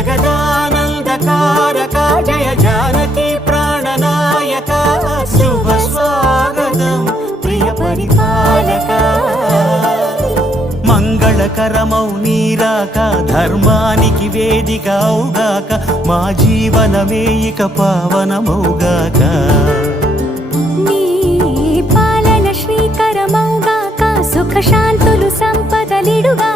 జగదానందకారక జయ జానకి ప్రాణనాయక శుభ స్వాగతం ప్రియ పరిపాలక మంగళకరమౌ నీరాక ధర్మానికి వేదిక అవుగాక మా జీవనమే ఇక పావనమౌగాక నీ పాలన శ్రీకరమౌగాక సుఖ శాంతులు సంపదలిడుగా